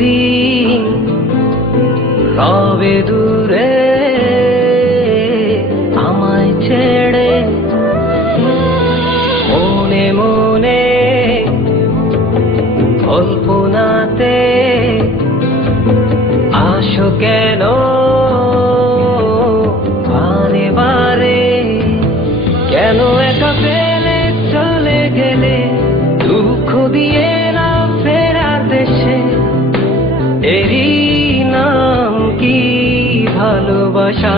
দিন রবে দূরে আমায় ছেড়ে, মনে মনে কল্পনাতে আসো কেন বারে বারে, কেন একা ফেলে চলে গেলে দুঃখ দিয়ে না ফেরার দেশে, এরই নাম কি ভালোবাসা?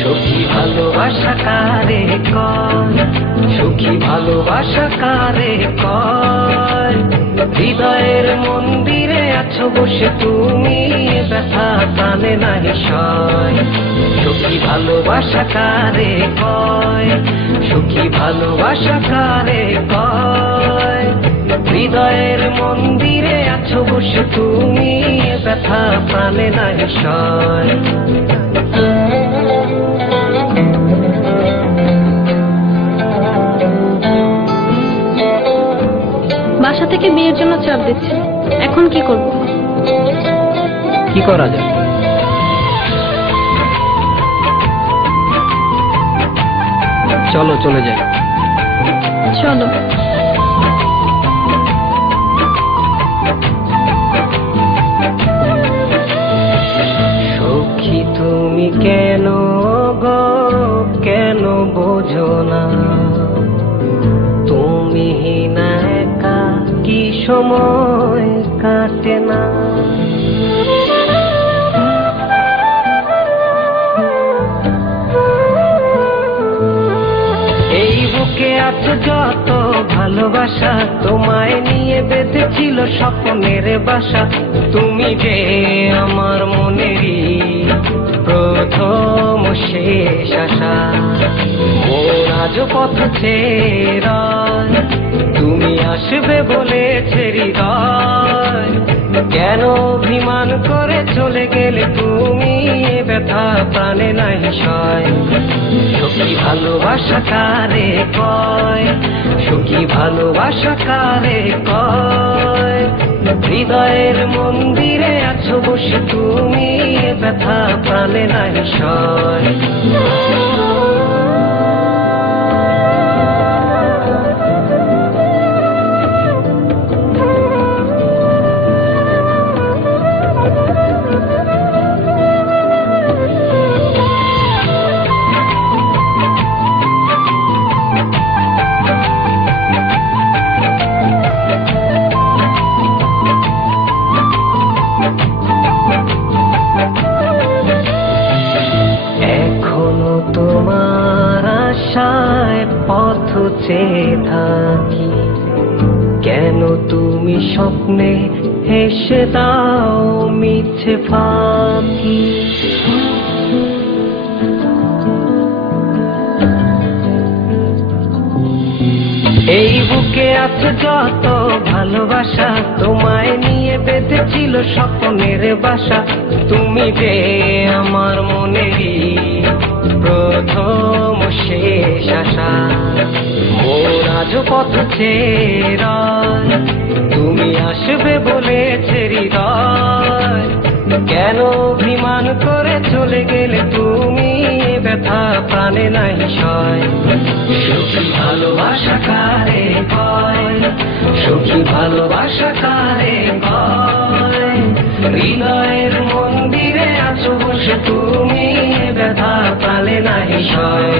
সখী ভালোবাসা কারে কয়, সখী ভালোবাসা কারে কয়? হৃদয়ের মন্দিরে আছো বসে তুমি, ব্যথা প্রাণে নাহি সয়। সখী ভালোবাসা কারে কয়, সখী ভালোবাসা কারে কয়? হৃদয়ের মন্দিরে আছো বসে তুমি, ব্যথা প্রাণে নাহি সয়। বাসা থেকে বিয়ের জন্য চাপ দিচ্ছে, এখন কি করব? কি করা যায়? চলো চলে যাই। চলো। সখী তুমি কেন গো, কেন বোঝো না? তুমি না একা কি সময় কাটে না? এই বুকে আছে যত ভালোবাসা, তোমায় নিয়ে বেঁধেছিল স্বপ্নের বাসা। তুমি যে আমার মনেরই প্রথম শেষ আশা, মন আজ পথ ছেড়ে তুমি আসবে বলেছে হৃদয়, কেন অভিমান করে চলে গেলে তুমি, ব্যথা প্রাণে নাহি সয়। সখী ভালোবাসা কারে কয়, সখী ভালোবাসা কারে কয়? হৃদয়ের মন্দিরে আছো বসে তুমি, ব্যথা প্রাণে নাহি সয়। এখনো তোমার আশায় পথ চেয়ে থাকি, কেন তুমি স্বপ্নে হেসে দাও মিছে ফাঁকি? এই বুকে আছে যত ভালোবাসা, তোমায় নিয়ে বেঁধেছিল স্বপ্নের বাসা। তুমি যে আমার মনেরই প্রথম শেষ আশা, মন আজ পথ ছেড়ে তুমি আসবে বলেছে হৃদয়, কেন অভিমান করে চলে গেলে তুমি, ব্যথা প্রাণে নাহি সয়। সখী ভালোবাসা কারে কয়, সখী ভালোবাসা কারে কয়? হৃদয়ের মন্দিরে আছো বসে তুমি, ব্যথা প্রাণে নাহি সয়।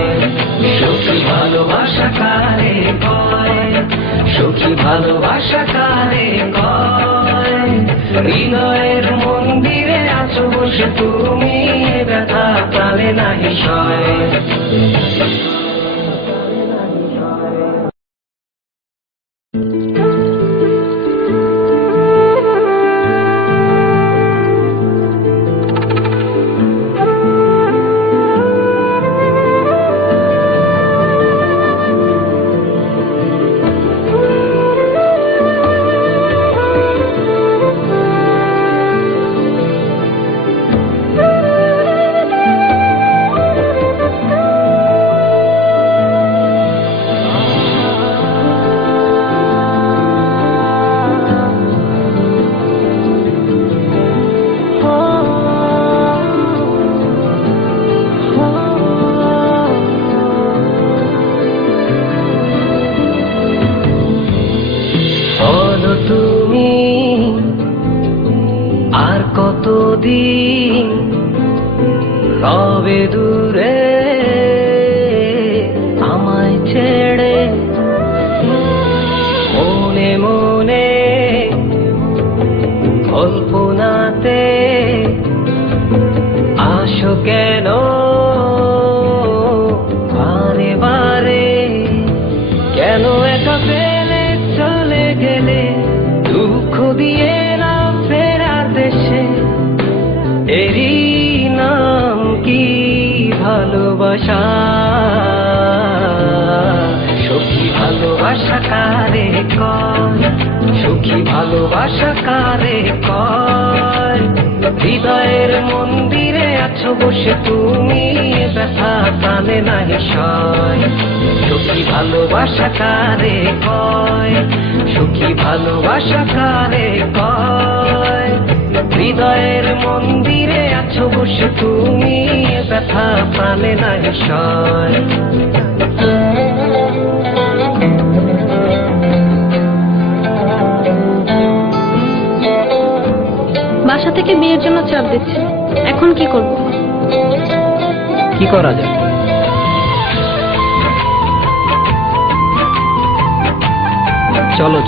সখী ভালোবাসা কারে কয়, সখী ভালোবাসা কারে কয়? হৃদয়ের মন্দিরে আছো বসে তুমি, ব্যথা প্রাণে নাহি সয়। দিন রবে দূরে আমায় ছেড়ে, মনে মনে কল্পনাতে আসো কেন বারে বারে, কেন একা ফেলে চলে গেলে দুঃখ দিয়ে না ফেরার দেশে, এরই নাম কি ভালোবাসা? সখী ভালোবাসা কারে কয়, সখী ভালোবাসা কারে কয়? হৃদয়ের মন্দিরে আছো বসে তুমি, ব্যথা কানে নাহি সয়। সখী ভালোবাসা কারে কয়, সখী ভালোবাসা কারে কয়? হৃদয়ের মন্দিরে আছো বসে তুমি, ব্যথা কানে নাহি সয়। বাসা থেকে বিয়ের জন্য চাপ দিচ্ছে, এখন কি করব? কি করা যায়? চলো।